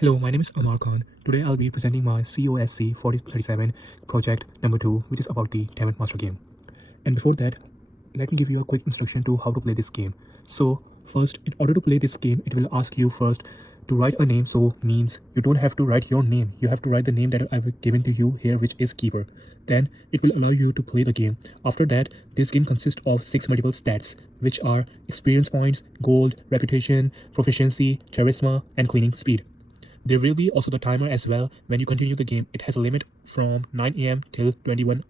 Hello, my name is Amar Khan. Today I'll be presenting my COSC 4037 project number 2, which is about the Tavern Master game. And before that, let me give you a quick instruction to how to play this game. So first, in order to play this game, it will ask you first to write a name. So means you don't have to write your name. You have to write the name that I've given to you here, which is Keeper. Then it will allow you to play the game. After that, this game consists of 6 multiple stats, which are experience points, gold, reputation, proficiency, charisma, and cleaning speed. There will be also the timer as well. When you continue the game, it has a limit from 9 a.m. till 21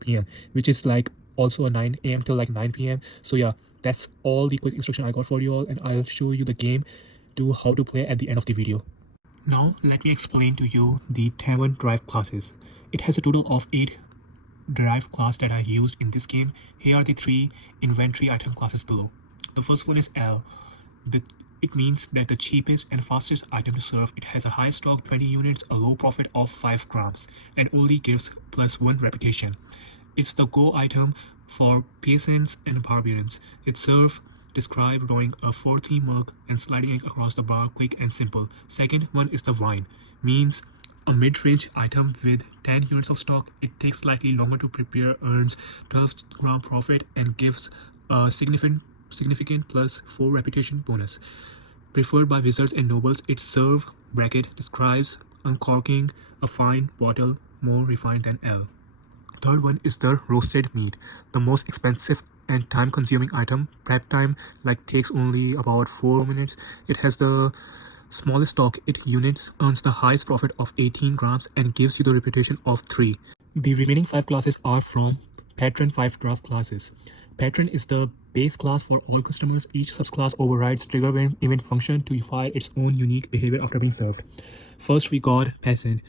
p.m., which is like also a 9 a.m. till like 9 p.m. So yeah, that's all the quick instruction I got for you all, and I'll show you the game to how to play at the end of the video. Now let me explain to you the Tavern derived classes. It has a total of 8 derived class that I used in this game. Here are the 3 inventory item classes below. The first one is L. It means that the cheapest and fastest item to serve. It has a high stock 20 units, a low profit of 5 grams, and only gives +1 reputation. It's the go item for peasants and barbarians. It serves describe rowing a 4-3 mug and sliding it across the bar quick and simple. Second one is the wine. Means a mid-range item with 10 units of stock. It takes slightly longer to prepare, earns 12 gram profit, and gives a significant +4 reputation bonus. Preferred by wizards and nobles, it serve bracket describes uncorking a fine bottle more refined than L. Third one is the roasted meat, the most expensive and time-consuming item. Prep time takes only about 4 minutes. It has the smallest stock 8 units, earns the highest profit of 18 grams, and gives you the reputation of 3. The remaining 5 classes are from Patron 5 draft classes. Patron is the base class for all customers. Each subclass overrides trigger event function to fire its own unique behavior after being served. First we got Peasant,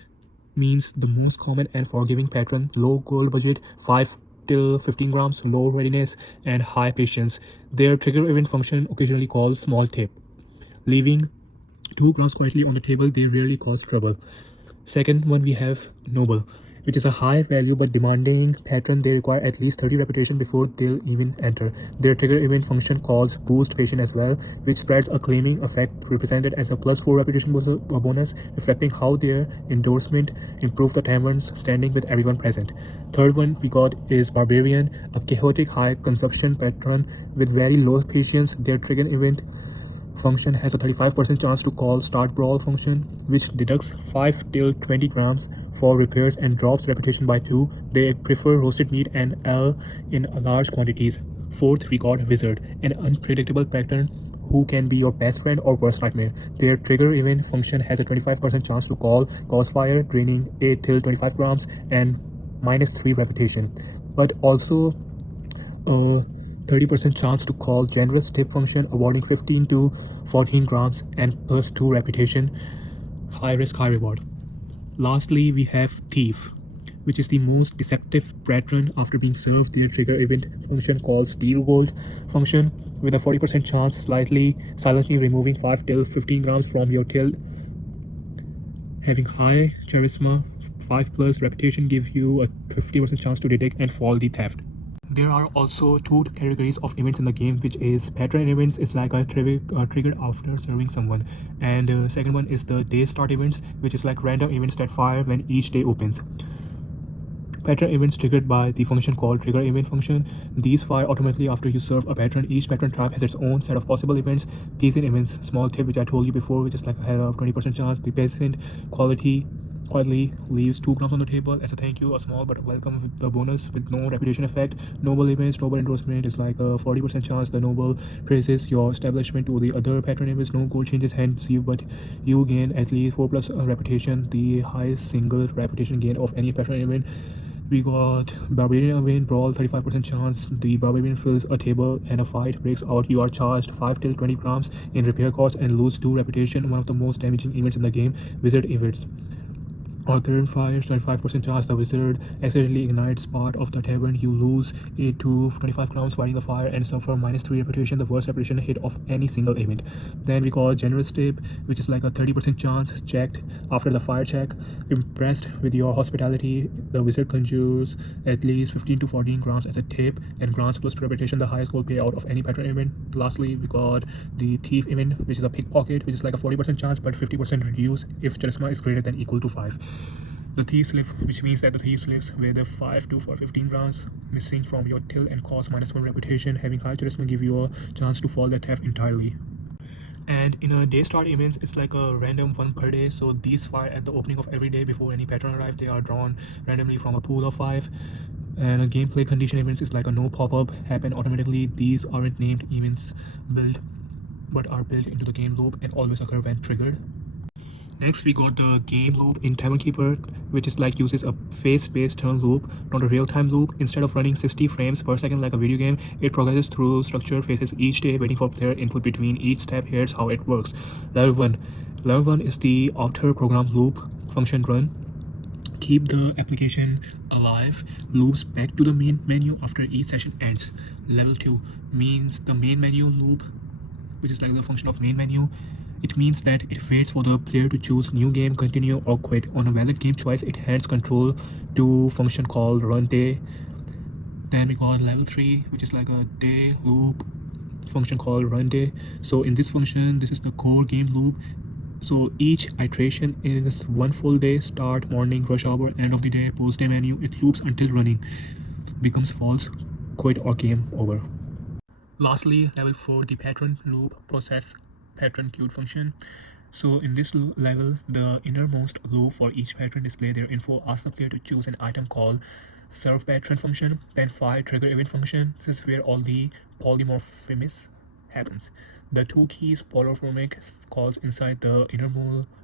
means the most common and forgiving patron. Low gold budget, 5 till 15 grams, low readiness, and high patience. Their trigger event function occasionally calls small tip. Leaving 2 grams quietly on the table, they rarely cause trouble. Second one we have Noble, which is a high value but demanding patron. They require at least 30 reputation before they'll even enter. Their trigger event function calls boost patient as well, which spreads a claiming effect represented as a +4 reputation bonus, reflecting how their endorsement improved the tavern's standing with everyone present. Third one we got is Barbarian, a chaotic high consumption patron with very low patience. Their trigger event function has a 35% chance to call start brawl function, which deducts 5 till 20 grams for repairs and drops reputation by 2. They prefer roasted meat and L in large quantities. Fourth, we got Wizard, an unpredictable pattern who can be your best friend or worst nightmare. Their trigger event function has a 25% chance to call Fire, draining 8 till 25 grams and -3 reputation, but also 30% chance to call generous tip function, awarding 15 to 14 grams and +2 reputation. High risk, high reward. Lastly, we have Thief, which is the most deceptive patron. After being served, their trigger event function called Steal Gold function, with a 40% chance silently removing 5 till 15 grams from your till. Having high charisma, 5+ reputation, give you a 50% chance to detect and fall the theft. There are also 2 categories of events in the game, which is patron events. It's like a triggered after serving someone, and second one is the day start events, which is like random events that fire when each day opens. Patron events triggered by the function called trigger event function. These fire automatically after you serve a patron. Each patron type has its own set of possible events. Peasant events, small tip which I told you before, which is like a 20% chance. The peasant quietly leaves 2 grams on the table as a thank you, a small but welcome with the bonus with no reputation effect. Noble events, noble endorsement is like a 40% chance. The noble praises your establishment to the other patron events. No gold changes hands you, but you gain at least 4+ reputation, the highest single reputation gain of any patron event. We got Barbarian event, brawl, 35% chance. The barbarian fills a table and a fight breaks out. You are charged 5 till 20 grams in repair costs and lose 2 reputation, one of the most damaging events in the game. Wizard events, Author fires 25% chance the wizard accidentally ignites part of the tavern. You lose 8 to 25 crowns fighting the fire and suffer -3 reputation, the worst reputation hit of any single event. Then we got generous tip, which is like a 30% chance checked after the fire check. Impressed with your hospitality, the wizard conjures at least 15 to 14 crowns as a tip and grants +2 reputation, the highest gold payout of any patron event. Lastly, we got the thief event, which is a pickpocket, which is like a 40% chance but 50% reduced if charisma is greater than equal to 5. The thief slip, which means that the thief slips with a 5 to 15 rounds missing from your till and cost -1 reputation. Having high charisma give you a chance to fall the theft entirely. And in a day start events, it's like a random one per day. So these fire at the opening of every day before any patron arrives. They are drawn randomly from a pool of 5. And a gameplay condition events is like a no pop-up happen automatically. These aren't named events built but are built into the game loop and always occur when triggered. Next, we got the game loop in Tavern Keeper, which is like uses a phase-based turn loop, not a real-time loop. Instead of running 60 frames per second like a video game, it progresses through structured phases each day, waiting for player input between each step. Here's how it works. Level 1. Level 1 is the after program loop function run. Keep the application alive, loops back to the main menu after each session ends. Level 2 means the main menu loop, which is like the function of main menu. It means that it waits for the player to choose new game, continue or quit. On a valid game choice, it hands control to function called run day. Then we got level 3, which is like a day loop function called run day. So in this function, this is the core game loop. So each iteration is one full day, start, morning, rush hour, end of the day, post day menu. It loops until running becomes false, quit or game over. Lastly, level 4, the patron loop process patron queued function. So in this level, the innermost loop for each patron display their info, asks the player to choose an item called serve patron function, then fire trigger event function. This is where all the polymorphisms happens. The two keys polymorphic calls inside the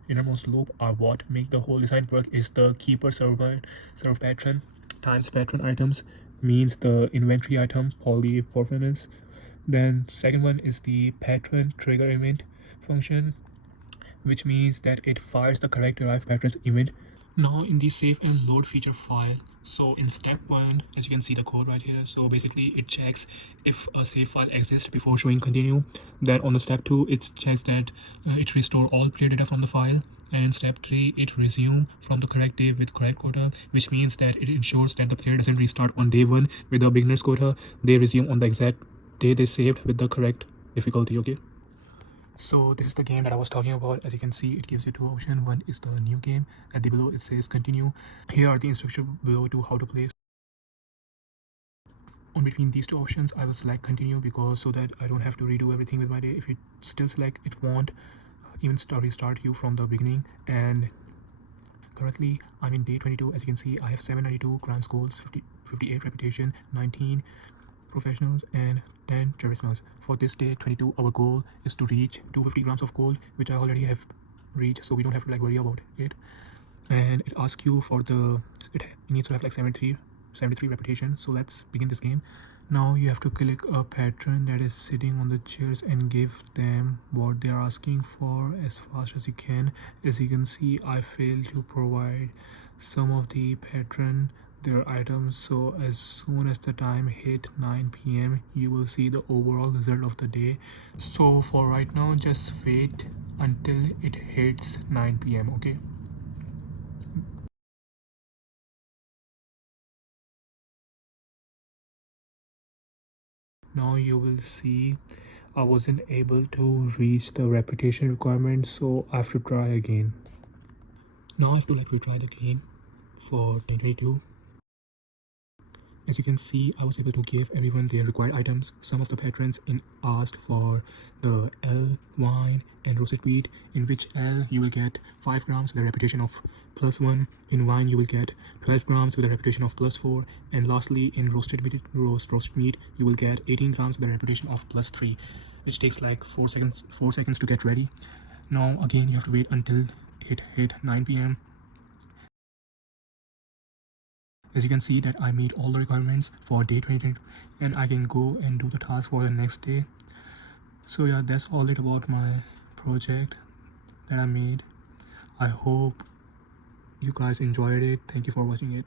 innermost loop are what make the whole design work. Is the keeper serve patron times patron items means the inventory item polymorphisms. Then second one is the patron trigger event function, which means that it fires the correct derived patron's event. Now in the save and load feature file, so in step 1, as you can see the code right here, so basically it checks if a save file exists before showing continue. Then on the step 2, it checks that it restore all player data from the file. And step 3, it resume from the correct day with correct quota, which means that it ensures that the player doesn't restart on day 1 with a beginner's quota. They resume on the exact day they saved with the correct difficulty. Okay, so this is the game that I was talking about. As you can see, it gives you two options. One is the new game. At the below it says continue. Here are the instructions below to how to play. On between these two options, I will select continue because so that I don't have to redo everything with my day. If you still select, it won't even restart you from the beginning. And currently I'm in day 22. As you can see, I have 792 crime scores, 58 reputation, 19 professionals and 10 charismas. For this day 22, our goal is to reach 250 grams of gold, which I already have reached, so we don't have to like worry about it. And it asks you for it needs to have like 73 reputation. So let's begin this game. Now you have to click a patron that is sitting on the chairs and give them what they are asking for as fast as you can. As you can see, I failed to provide some of the patron their items, so as soon as the time hit 9 p.m. you will see the overall result of the day. So for right now, just wait until it hits 9 p.m. okay. Now you will see I wasn't able to reach the reputation requirement, so I have to try again. Now I have to like retry the game for 2022. As you can see, I was able to give everyone their required items. Some of the patrons asked for the L wine and roasted wheat, in which L you will get 5 grams with a reputation of +1. In wine you will get 12 grams with a reputation of +4. And lastly, in roasted meat you will get 18 grams with a reputation of +3, which takes like 4 seconds to get ready. Now again, you have to wait until it hit 9 p.m. As you can see that I meet all the requirements for day 20 and I can go and do the task for the next day. So yeah, that's all it about my project that I made. I hope you guys enjoyed it. Thank you for watching it.